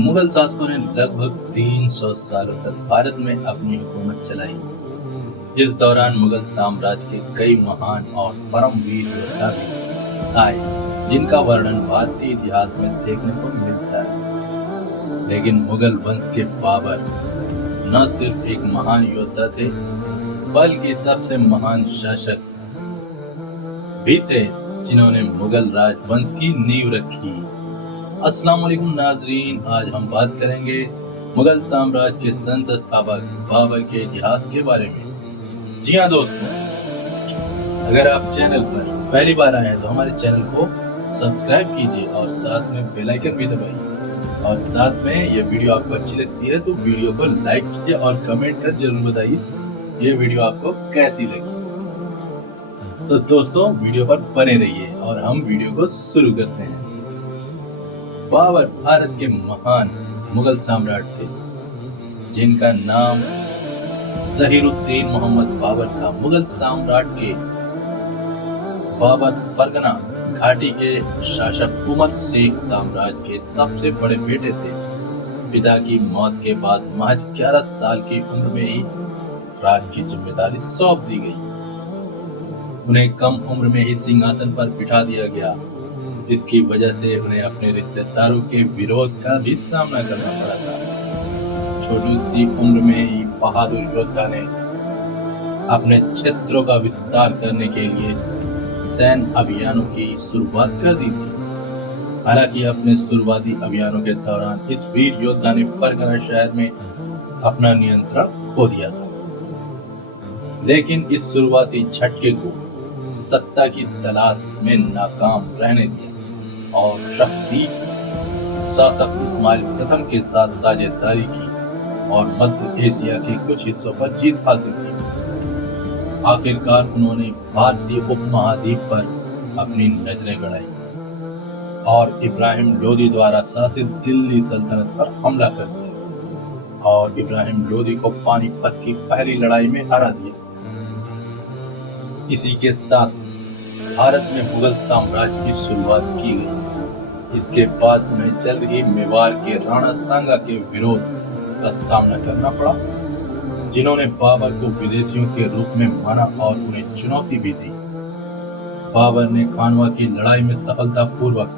मुगल शासकों ने लगभग 300 सालों तक भारत में अपनी हुकूमत चलाई। इस दौरान मुगल साम्राज्य के कई महान और परमवीर योद्धा भी आए, जिनका वर्णन भारतीय इतिहास में देखने को मिलता है। लेकिन मुगल वंश के बाबर न सिर्फ एक महान योद्धा थे, बल्कि सबसे महान शासक भी थे, जिन्होंने मुगल राजवंश की नींव रखी। अस्सलाम वालेकुम नाजरीन, आज हम बात करेंगे मुगल साम्राज्य के संस्थापक बाबर के इतिहास के बारे में। जी हाँ दोस्तों, अगर आप चैनल पर पहली बार आए हैं तो हमारे चैनल को सब्सक्राइब कीजिए और साथ में बेल आइकन भी दबाइए। और साथ में ये वीडियो आपको अच्छी लगती है तो वीडियो को लाइक कीजिए और कमेंट कर जरूर बताइए ये वीडियो आपको कैसी लगी। तो दोस्तों, वीडियो पर बने रहिए और हम वीडियो को शुरू करते हैं। बाबर भारत के महान मुगल सम्राट थे, जिनका नाम ज़हीरुद्दीन मोहम्मद बाबर था। मुगल सम्राट के बाबर फरगना घाटी के शासक उमर शेख साम्राज्य के सबसे बड़े बेटे थे। पिता की मौत के बाद महज 11 साल की उम्र में ही राज की जिम्मेदारी सौंप दी गई। उन्हें कम उम्र में ही सिंहासन पर बिठा दिया गया। इसकी वजह से उन्हें अपने रिश्तेदारों के विरोध का भी सामना करना पड़ा था। छोटी सी उम्र में ही बहादुर योद्धा ने अपने क्षेत्रों का विस्तार करने के लिए सैन्य अभियानों की शुरुआत कर दी थी। हालांकि अपने शुरुआती अभियानों के दौरान इस वीर योद्धा ने फरगना शहर में अपना नियंत्रण खो दिया था, लेकिन इस शुरुआती झटके को सत्ता की तलाश में नाकाम रहने दिया और शक्ति शासक इस्माइल प्रथम के साथ साझेदारी की और मध्य एशिया के कुछ हिस्सों पर जीत हासिल की। आखिरकार उन्होंने भारतीय उपमहाद्वीप पर अपनी नजरें गड़ाई और इब्राहिम लोदी द्वारा शासित दिल्ली सल्तनत पर हमला कर दिया और इब्राहिम लोदी को पानीपत की पहली लड़ाई में हरा दिया। इसी के साथ भारत में मुगल साम्राज्य की शुरुआत की गई। इसके बाद उन्हें जल्द ही मेवाड़ के राणा सांगा के विरोध का सामना करना पड़ा, जिन्होंने बाबर को विदेशियों के रूप में माना और उन्हें चुनौती भी दी। बाबर ने खानवा की लड़ाई में सफलतापूर्वक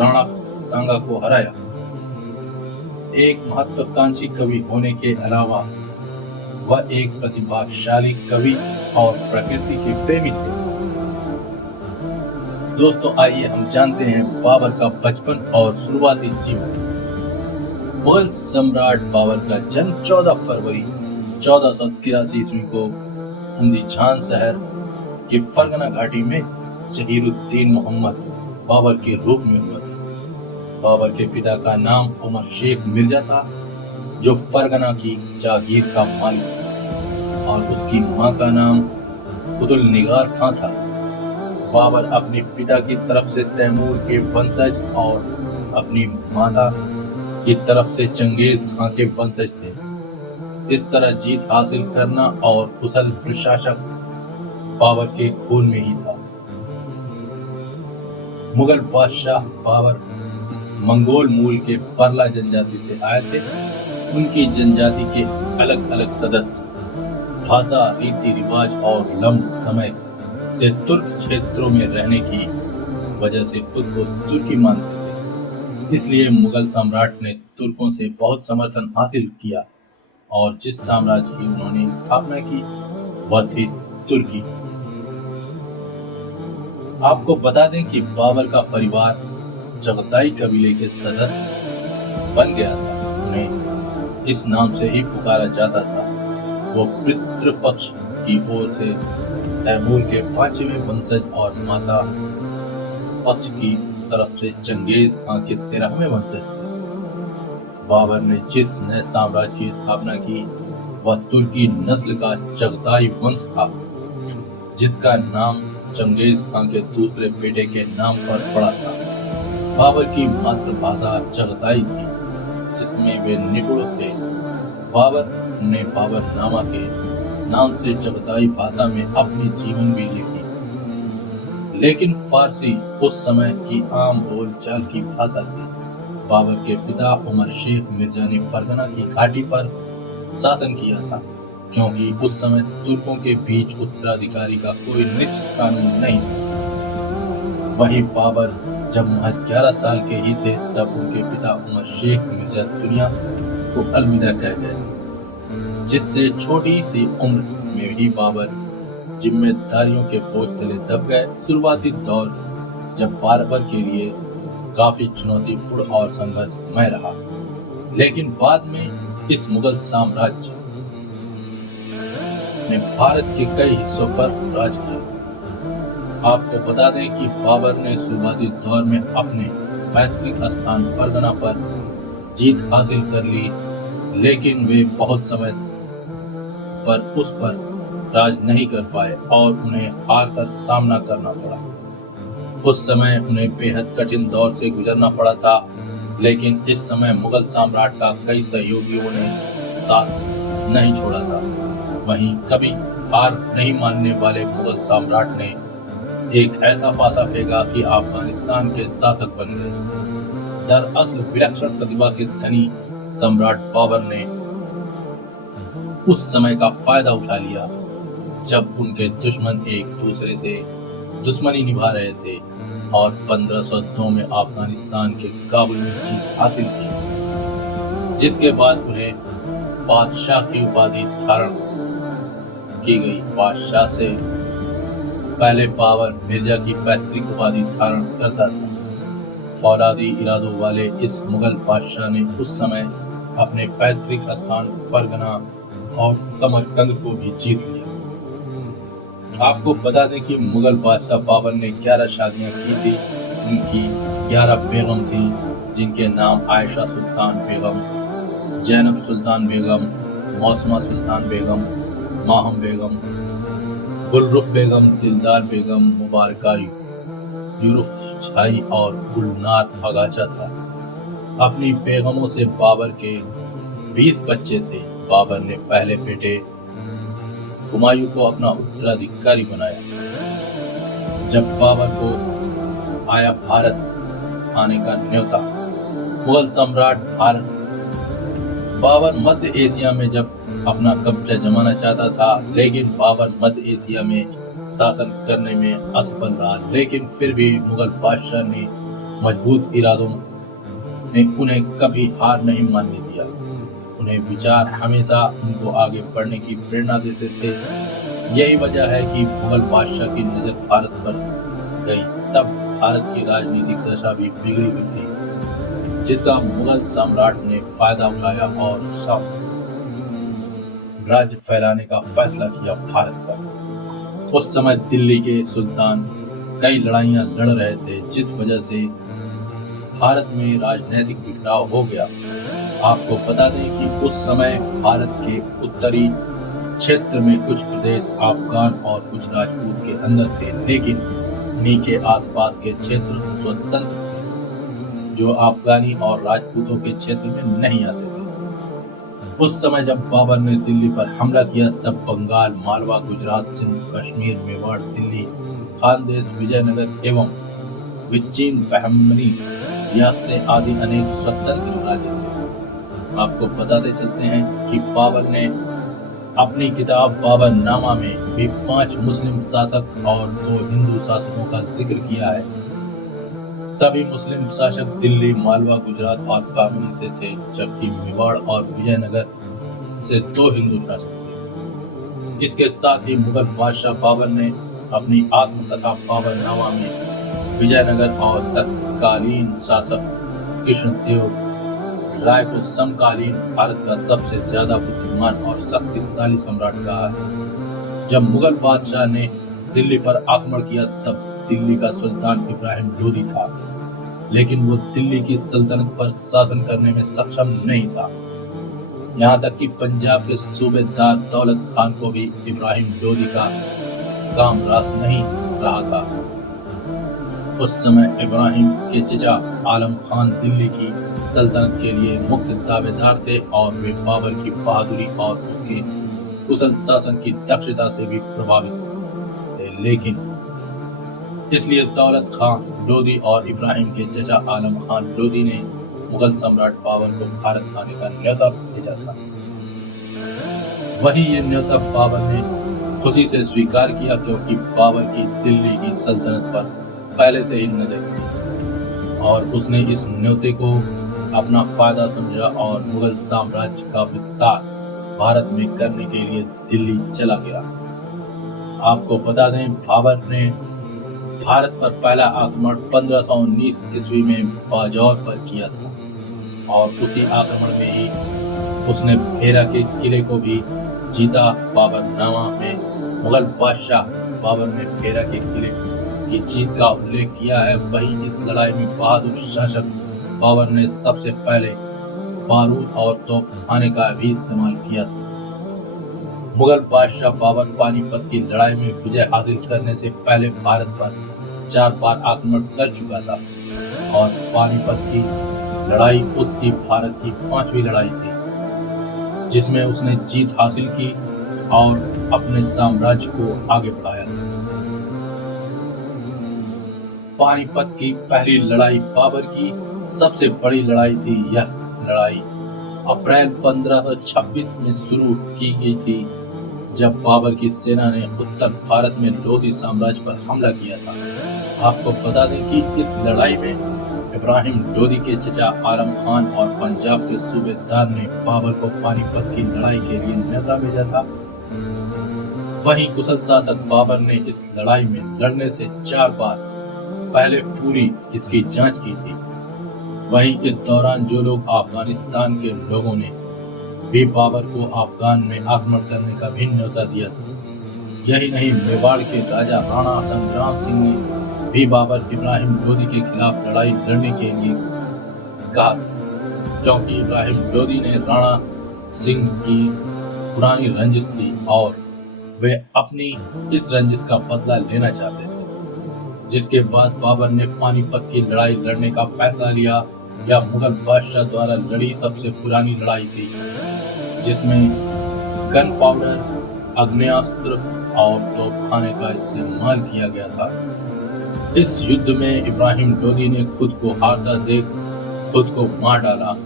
राणा सांगा को हराया। एक महत्वाकांक्षी कवि होने के अलावा वह एक प्रतिभाशाली कवि और प्रकृति के प्रेमी थे। दोस्तों, आइए हम जानते हैं बाबर का बचपन और शुरुआती जीवन। मुगल सम्राट बाबर का जन्म 14 फरवरी 1483 ईस्वी को अंदीजान शहर के फरगना घाटी में ज़हीरुद्दीन मोहम्मद बाबर के रूप में हुआ था। बाबर के पिता का नाम उमर शेख मिर्जा था, जो फरगना की जागीर का मालिक था, और उसकी मां का नाम कुतुल निगार खां था। बाबर अपने पिता की तरफ से तैमूर के वंशज और अपनी माता की तरफ से चंगेज खां के वंशज थे। इस तरह जीत हासिल करना और कुशल प्रशासक बाबर के खून में ही था। मुगल बादशाह बाबर मंगोल मूल के परला जनजाति से आए थे। उनकी जनजाति के अलग अलग सदस्य भाषा, रीति रिवाज और लंबे समय से तुर्क क्षेत्रों में रहने की वजह से खुद को तुर्की मानते थे। इसलिए मुगल सम्राट ने तुर्कों से बहुत समर्थन हासिल किया और जिस साम्राज्य की उन्होंने स्थापना की वह थी तुर्की। आपको बता दें कि बाबर का परिवार चगताई कबीले के सदस्य बन गया था। उन्हें इस नाम से ही पुकारा जाता था। वो पितृपक्ष की ओर से तैमूर के 5वें वंशज और माता पक्ष की तरफ से चंगेज खां के 13वें वंशज थे। बाबर ने जिस नए साम्राज्य की स्थापना की वह तुर्की नस्ल का चगताई वंश था, जिसका नाम चंगेज खां के दूसरे बेटे के नाम पर पड़ा था। बाबर की मातृभाषा चगताई थी, जिसमें वे निपुण थे। बाबर ने बाबरनामा के नाम से चगताई भाषा में अपनी जीवन भी लिखी, लेकिन फारसी उस समय की आम बोलचाल की भाषा थी। बाबर के पिता उमर शेख मिर्जा ने फरगना की घाटी पर शासन किया था, क्योंकि उस समय तुर्कों के बीच उत्तराधिकारी का कोई निश्चित कानून नहीं था। वहीं बाबर जब महज 11 साल के ही थे तब उनके पिता उमर शेख मिर्जा दुनिया को अलविदा कह गए, जिससे छोटी सी उम्र में ही बाबर जिम्मेदारियों के बोझ तले दब गए। शुरुआती दौर जब बाबर के लिए काफी चुनौतीपूर्ण और संघर्षमय रहा, लेकिन बाद में इस मुगल साम्राज्य ने भारत के कई हिस्सों पर राज किया। आपको बता दें कि बाबर ने शुरुआती दौर में अपने पैतृक स्थान फरगना पर जीत हासिल कर ली, लेकिन वे बहुत समय पर उस पर राज नहीं कर पाए और उन्हें हार कर सामना करना पड़ा। उस समय उन्हें बेहद कठिन दौर से गुजरना पड़ा था, लेकिन इस समय मुगल सम्राट का कई सहयोगियों ने साथ नहीं छोड़ा था। वहीं कभी हार नहीं मानने वाले मुगल सम्राट ने एक ऐसा पासा फेंका कि अफगानिस्तान के शासक बन गए। दरअसल विलक्षण प्रतिभा के धनी सम्राट बाबर ने उस समय का फायदा उठा लिया जब उनके दुश्मन एक दूसरे से दुश्मनी निभा रहे थे और 1502 में अफगानिस्तान के काबुल में जीत हासिल की, जिसके बाद उन्हें बादशाह की उपाधि धारण की गई। बादशाह से पहले बाबर मिर्जा की पैतृक उपाधि धारण करता था। फौलादी इरादों वाले इस मुगल बादशाह ने उस समय अपने पैतृक स्थान फरगना और समरकंद को भी जीत लिया। आपको बता दें कि मुगल बादशाह बाबर ने 11 शादियां की थी। उनकी 11 बेगम थी, जिनके नाम आयशा सुल्तान बेगम, जैनब सुल्तान बेगम, मौसमा सुल्तान बेगम, माहम बेगम, गुलरुख बेगम, दिलदार बेगम, मुबारका यूरुफ छाई और गुलनार अगाचा था। अपनी बेगमों से बाबर के 20 बच्चे थे। बाबर ने पहले बेटे हुमायूं को अपना उत्तराधिकारी बनाया। जब बाबर को आया भारत आने का न्योता, मुगल सम्राट बाबर मध्य एशिया में जब अपना कब्जा जमाना चाहता था, लेकिन बाबर मध्य एशिया में शासन करने में असफल रहा। लेकिन फिर भी मुगल बादशाह ने मजबूत इरादों ने उन्हें कभी हार नहीं मानने दिया। उन्हें विचार हमेशा उनको आगे बढ़ने की प्रेरणा देते थे। यही वजह है कि मुगल बादशाह की नजर भारत पर गई तब भारत की राजनीतिक दशा भी बिगड़ी हुई थी, जिसका मुगल सम्राट ने फायदा उठाया और राज्य फैलाने का फैसला किया भारत पर। उस समय दिल्ली के सुल्तान कई लड़ाइयां लड़ रहे थे, जिस वजह से भारत में राजनीतिक बिखराव हो गया। आपको बता दें कि उस समय भारत के उत्तरी क्षेत्र में कुछ प्रदेश अफगान और कुछ राजपूत के अंदर थे, लेकिन उन्हीं के आसपास के क्षेत्र स्वतंत्र थे, जो अफगानी और राजपूतों के क्षेत्र में नहीं आते थे। उस समय जब बाबर ने दिल्ली पर हमला किया तब बंगाल, मालवा, गुजरात, सिंध, कश्मीर, मेवाड़, दिल्ली, खानदेश, विजयनगर एवं विचिन, बहमनी रियासतें आदि अनेक स्वतंत्र राज्य थे। आपको बताते चलते हैं कि बाबर ने अपनी किताब बाबरनामा में भी 5 मुस्लिम शासक और 2 हिंदू शासकों का जिक्र किया है। सभी मुस्लिम शासक दिल्ली, मालवा, गुजरात और बहमनी से थे, जबकि मेवाड़ और विजयनगर से 2 हिंदू शासक थे। इसके साथ ही मुगल बादशाह बाबर ने अपनी आत्मकथा बाबरनामा में विजयनगर और तत्कालीन शासक कृष्णदेव राय को समकालीन भारत का सबसे ज्यादा बुद्धिमान और शक्तिशाली सम्राट कहा है। जब मुगल बादशाह ने दिल्ली पर आक्रमण किया तब दिल्ली का सुल्तान इब्राहिम लोदी था, लेकिन वो दिल्ली की सल्तनत पर शासन करने में सक्षम नहीं था। यहाँ तक कि पंजाब के सूबेदार दौलत खान को भी इब्राहिम लोदी का काम रास नहीं रहा था। उस समय इब्राहिम के चचा आलम खान दिल्ली की सल्तनत के लिए मुख्य दावेदार थे और वे बाबर की बहादुरी और उसके कुशल शासन की दक्षता से भी प्रभावित थे। लेकिन इसलिए दौलत खान लोदी और इब्राहिम के चचा आलम खान लोदी ने मुगल सम्राट बाबर को भारत आने का न्योता भेजा था। वही ये न्योता बाबर ने खुशी से स्वीकार किया, क्योंकि बाबर की दिल्ली की सल्तनत पर पहले से ही नजर थी और उसने इस न्योते को अपना फायदा समझा और मुगल साम्राज्य का विस्तार भारत में करने के लिए दिल्ली चला गया। आपको बता दें, बाबर ने भारत पर पहला आक्रमण 1519 ईस्वी में बाजौर पर किया था और उसी आक्रमण में ही उसने भेरा के किले को भी जीता। बाबरनामा में मुगल बादशाह बाबर ने भेरा के किले की जीत का उल्लेख किया है। वहीं इस लड़ाई में बहादुर शासक बाबर ने सबसे पहले बारूद और तोपखाने का भी इस्तेमाल किया था। मुगल बादशाह बाबर पानीपत की लड़ाई में विजय हासिल करने से पहले भारत पर 4 बार आक्रमण कर चुका था और पानीपत की लड़ाई उसकी भारत की 5वीं लड़ाई थी, जिसमें उसने जीत हासिल की और अपने साम्राज्य को आगे बढ़ाया। पानीपत की पहली लड़ाई बाबर की सबसे बड़ी लड़ाई थी। यह लड़ाई अप्रैल 1526 में शुरू की गई थी, जब बाबर की सेना ने उत्तर भारत में लोधी साम्राज्य पर हमला किया था। आपको बता दें कि इस लड़ाई में इब्राहिम लोदी के चचा आलम खान और पंजाब के सूबेदार ने बाबर को पानीपत की लड़ाई के लिए न्योता भेजा था। वहीं कुशल शासक बाबर ने इस लड़ाई में लड़ने से 4 बार पहले पूरी इसकी जांच की थी। वहीं इस दौरान जो लोग अफगानिस्तान के लोगों ने भी बाबर को अफगान में आक्रमण करने का भी न्योता दिया था। यही नहीं, मेवाड़ के राजा राणा संग्राम सिंह ने भी बाबर इब्राहिम लोदी के खिलाफ लड़ाई लड़ने के लिए कहा, क्योंकि इब्राहिम लोदी ने राणा सिंह की पुरानी रंजिश थी और वे अपनी इस रंजिश का बदला लेना चाहते थे। जिसके बाद बाबर ने पानीपत की लड़ाई लड़ने का फैसला लिया। यह मुगल बादशाह द्वारा लड़ी सबसे पुरानी लड़ाई थी, जिसमें गन पाउडर, आग्नेयास्त्र और तोपखाने का इस्तेमाल किया गया था। इस युद्ध में इब्राहिम लोदी ने खुद को हारता देख खुद को मार डाला,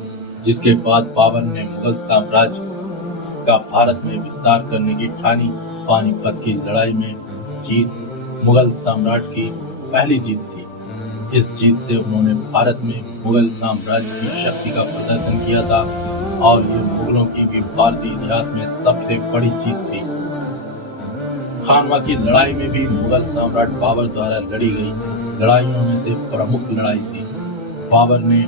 जिसके बाद बाबर ने मुगल साम्राज्य का भारत में विस्तार करने की ठानी। पानीपत की लड़ाई में जीत मुगल सम्राट की पहली जीत थी। इस जीत से उन्होंने भारत में मुगल साम्राज्य की शक्ति का प्रदर्शन किया था और ये मुगलों की भी भारतीय इतिहास में सबसे बड़ी जीत थी। खानवा की लड़ाई में भी मुगल सम्राट बाबर द्वारा लड़ी गई लड़ाइयों में से प्रमुख लड़ाई थी। बाबर ने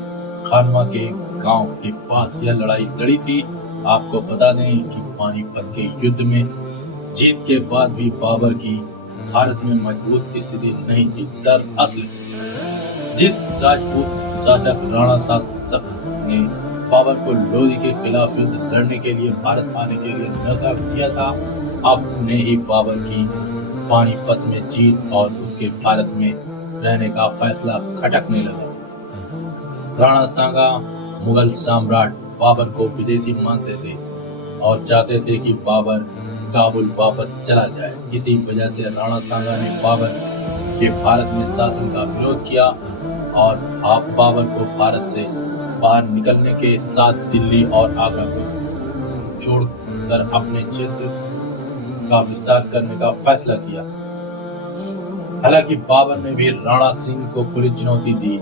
खानवा के गांव के पास यह लड़ाई लड़ी थी। आपको बता दें कि पानीपत के युद्ध में जीत के बाद भी बाबर की भारत में मजबूत स्थिति नहीं थी। दरअसल जिस राजपूत शासक राणा शासक ने बाबर को लोदी के खिलाफ युद्ध लड़ने के लिए भारत आने के लिए न्योता दिया था, अब उन्हें ही बाबर की पानीपत में जीत और उसके भारत में रहने का फैसला खटकने लगा। राणा सांगा मुगल सम्राट बाबर को विदेशी मानते थे और चाहते थे कि बाबर काबुल वापस चला जाए। इसी वजह से राणा सांगा ने बाबर के भारत में शासन का विरोध किया और बाबर को भारत से बाहर निकलने के साथ दिल्ली और आगरा को छोड़कर अपने क्षेत्र का विस्तार करने का फैसला किया। हालांकि बाबर ने भी राणा सिंह को खुली चुनौती दी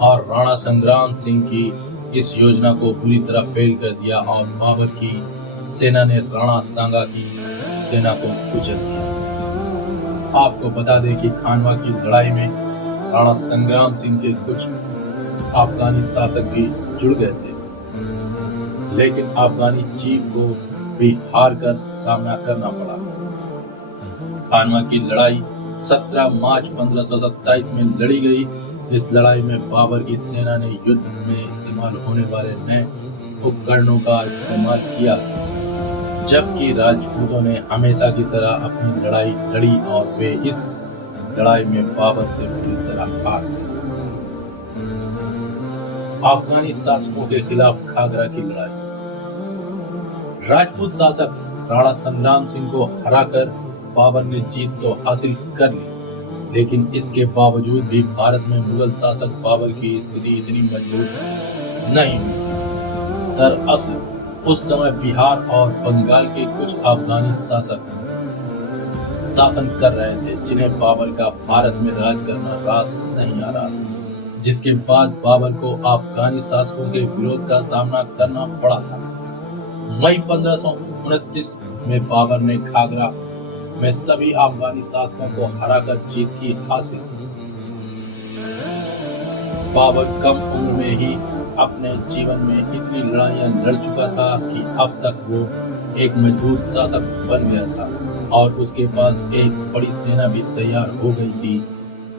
और राणा संग्राम सिंह की इस योजना को पूरी तरह फेल कर दिया और बाबर की सेना ने राणा सांगा की सेना को कुचल दिया। आपको बता दें कि खानवा की लड़ाई में राणा संग्राम सिंह के कुछ अफगानी शासक भी जुड़ गए थे, लेकिन अफगानी चीफ को भी हार कर सामना करना पड़ा। खानवा की लड़ाई 17 मार्च 1527 में लड़ी गई। इस लड़ाई में बाबर की सेना ने युद्ध में इस्तेमाल होने वाले नए उपकरणों का इस्तेमाल किया, जबकि राजपूतों ने हमेशा की तरह अपनी लड़ाई लड़ी और वे इस लड़ाई में बाबर से पूरी तरह हार गए। अफगानी शासकों के खिलाफ घाघरा की लड़ाई। राजपूत शासक राणा संग्राम सिंह को हराकर बाबर ने जीत तो हासिल कर ली, लेकिन इसके बावजूद भी भारत में मुगल शासक बाबर की स्थिति इतनी मजबूत नहीं हुई। दरअसल उस समय बिहार और बंगाल के कुछ अफगानी शासक शासन कर रहे थे, जिन्हें बाबर का भारत में राज करना रास नहीं आ रहा था, जिसके बाद बाबर को अफगानी शासकों के विरोध का सामना करना पड़ा था। मई 1529 में बाबर ने घाघरा में सभी अफगानी शासकों को हराकर जीत की हासिल की। बाबर कम उम्र में ही अपने जीवन में इतनी लड़ाइयां लड़ चुका था कि अब तक वो एक मजबूत शासक बन गया था और उसके पास एक बड़ी सेना भी तैयार हो गई थी।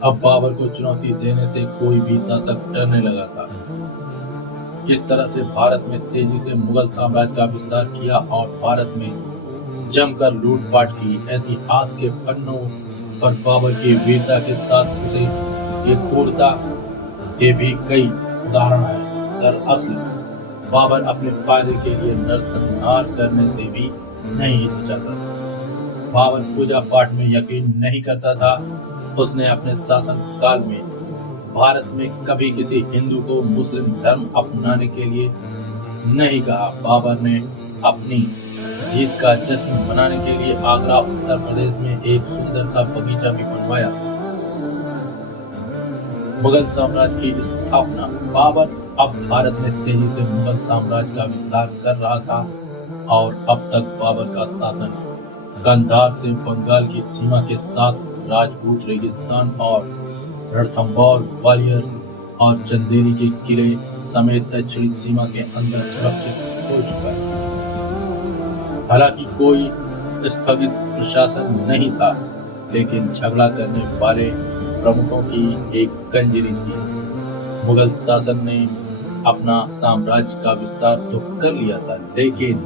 अब बाबर को चुनौती देने से कोई भी शासक डरने लगा था। इस तरह से भारत में तेजी से मुगल साम्राज्य का विस्तार किया और भारत में जमकर लूटपाट की। इतिहास के पन्नों पर बाबर की वीरता के साथ उसे ये क्रूरता के भी कई उदाहरण हैं। दरअसल बाबर अपने फायदे के लिए नरसंहार करने से भी नहीं हिचकिचाता था। बाबर पूजा पाठ में यकीन नहीं करता था। उसने अपने शासन काल में भारत में कभी किसी हिंदू को मुस्लिम धर्म अपनाने के लिए नहीं कहा। बाबर ने अपनी जीत का जश्न मनाने के लिए आगरा उत्तर प्रदेश में एक सुंदर सा बगीचा भी बनवाया। मुगल साम्राज्य की स्थापना। बाबर अब भारत में तेजी से मुगल साम्राज्य का विस्तार कर रहा था और अब तक बाबर का शासन गांधार से बंगाल की सीमा के साथ राजपूत रेगिस्तान और रणथंभौर, ग्वालियर और चंदेरी के किले समेत दक्षिणी सीमा के अंदर सुरक्षित हो चुका है। हालांकि कोई स्थगित प्रशासन नहीं था, लेकिन झगड़ा करने वाले प्रमुखों की एक कंजरी थी। मुगल शासन ने अपना साम्राज्य का विस्तार तो कर लिया था, लेकिन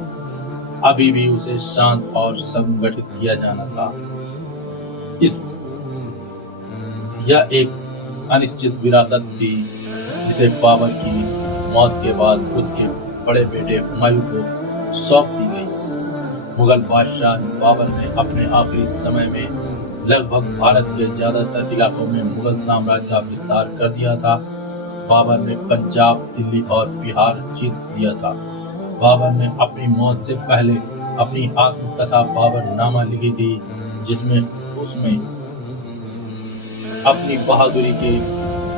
अभी भी उसे शांत और संगठित किया जाना था। यह एक अनिश्चित विरासत थी जिसे बाबर की मौत के बाद उसके बड़े बेटे हुमायूं को सौंप दी गई। मुगल बादशाह बाबर ने अपने आखिरी समय में लगभग भारत के ज्यादातर इलाकों में मुगल साम्राज्य का विस्तार कर दिया था। बाबर ने पंजाब, दिल्ली और बिहार जीत लिया था। बाबर ने अपनी मौत से पहले अपनी आत्मकथा बाबरनामा लिखी थी, जिसमें उसमें अपनी बहादुरी के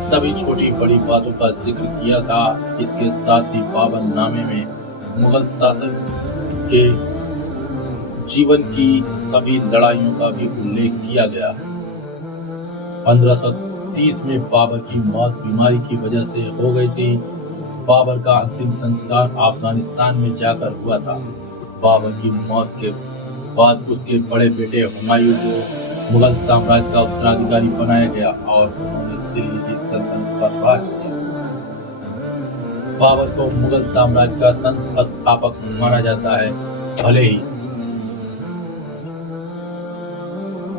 सभी छोटी बड़ी बातों का जिक्र किया था। इसके साथ ही बाबरनामे में मुगल शासक के जीवन की सभी लड़ाइयों का भी उल्लेख किया गया है। 1530 में बाबर की मौत बीमारी की वजह से हो गई थी। बाबर का अंतिम संस्कार अफगानिस्तान में जाकर हुआ था। बाबर की मौत के बाद उसके बड़े बेटे हुमायूं को मुगल साम्राज्य का उत्तराधिकारी बनाया गया और उन्होंने दिल्ली की सल्तनत पर राज किया। बाबर को मुगल साम्राज्य का संस्थापक माना जाता है। भले ही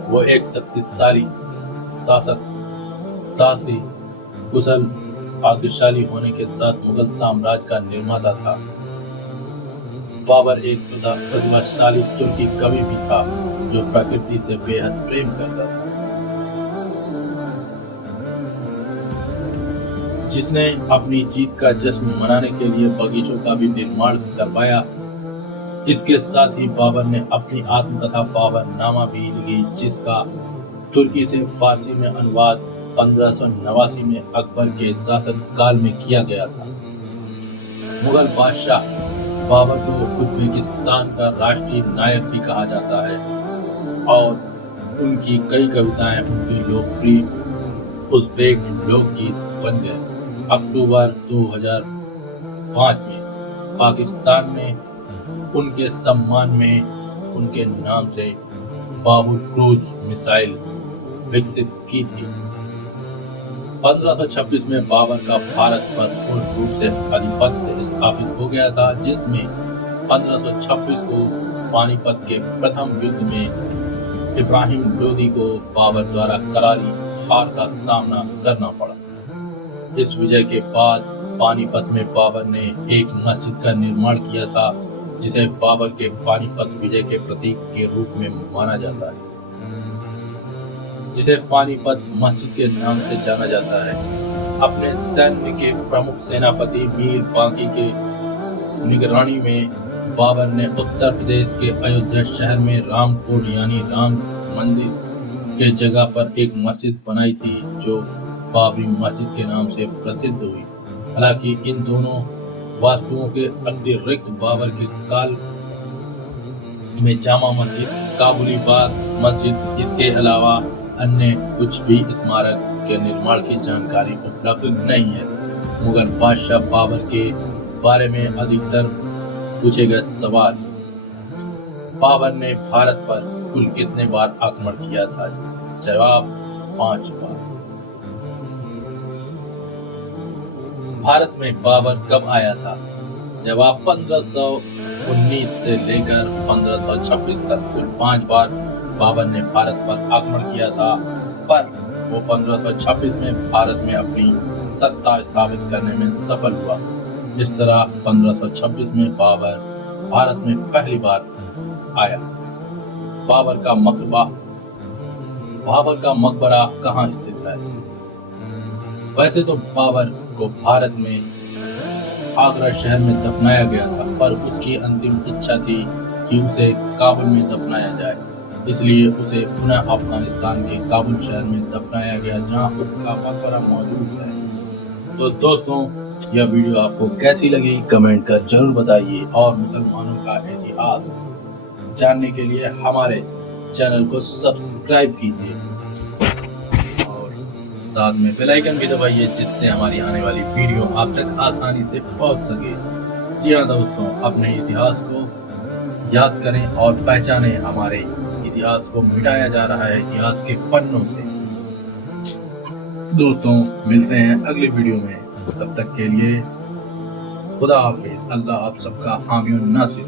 वो एक शक्तिशाली शासक, साहसी, कुशल, भाग्यशाली होने के साथ मुगल साम्राज्य का निर्माता था, बाबर एक प्रतिभाशाली तुर्की कवि भी था जो प्रकृति से बेहद प्रेम करता था, जिसने अपनी जीत का जश्न मनाने के लिए बगीचों का भी निर्माण करवाया। इसके साथ ही बाबर ने अपनी आत्मकथा बाबरनामा भी लिखी, जिसका तुर्की से फारसी में अनुवाद 1589 में अकबर के शासन काल में किया गया था। मुगल बादशाह बाबर को उज्बेकिस्तान का राष्ट्रीय नायक भी कहा जाता है और उनकी कई कविताएं उनके लोकप्रिय उज्बेक लोकगीत बन गए। अक्टूबर 2005 में पाकिस्तान ने उनके सम्मान में उनके नाम से बाबर क्रूज मिसाइल विकसित की थी। 1526 में बाबर का भारत पर पूर्ण रूप से आधिपत्य स्थापित हो गया था, जिसमें 1526 को पानीपत के प्रथम युद्ध में इब्राहिम लोदी को बाबर द्वारा करारी हार का सामना करना पड़ा। इस विजय के बाद पानीपत में बाबर ने एक मस्जिद का निर्माण किया था, जिसे बाबर के पानीपत विजय के प्रतीक के रूप में माना जाता है, जिसे पानीपत मस्जिद के नाम से जाना जाता है। अपने सैन्य के प्रमुख सेनापति मीर बांकी के निगरानी में बाबर ने उत्तर प्रदेश के अयोध्या शहर में रामकोट यानी राम मंदिर के जगह पर एक मस्जिद बनाई थी, जो बाबरी मस्जिद के नाम से प्रसिद्ध हुई। हालांकि इन दोनों वास्तुओं के अतिरिक्त बाबर के काल में जामा मस्जिद, काबुली बाग मस्जिद, इसके अलावा अन्य कुछ भी स्मारक के निर्माण की जानकारी उपलब्ध नहीं है। मुगल बादशाह बाबर के बारे में अधिकतर पूछे गए सवाल: बाबर ने भारत पर कुल कितने बार आक्रमण किया था? जवाब: 5 बार। भारत में बाबर कब आया था? जवाब: 1519 से लेकर 1526 तक कुल 5 बार बाबर ने भारत पर आक्रमण किया था, पर वो 1526 में भारत में अपनी सत्ता स्थापित करने में सफल हुआ। इस तरह 1526 में बाबर भारत में पहली बार आया। बाबर का मकबरा कहाँ स्थित है? वैसे तो बाबर को भारत में आगरा शहर में दफनाया गया था, पर उसकी अंतिम इच्छा थी कि उसे काबुल में दफनाया जाए। इसलिए उसे पुनः अफगानिस्तान के काबुल शहर में दफनाया गया, जहां उसका मकबरा मौजूद है। तो दोस्तों, यह वीडियो आपको कैसी लगी कमेंट कर जरूर बताइए, और मुसलमानों का इतिहास जानने के लिए हमारे चैनल को सब्सक्राइब कीजिए और साथ में बेल आइकन भी दबाइए, जिससे हमारी आने वाली वीडियो आप तक आसानी से पहुंच सके। जी हाँ दोस्तों, अपने इतिहास को याद करें और पहचानें। हमारे इतिहास को मिटाया जा रहा है इतिहास के पन्नों से। दोस्तों, मिलते हैं अगली वीडियो में। तब तक के लिए खुदा हाफिज। अल्लाह आप सबका हामी और नासिर।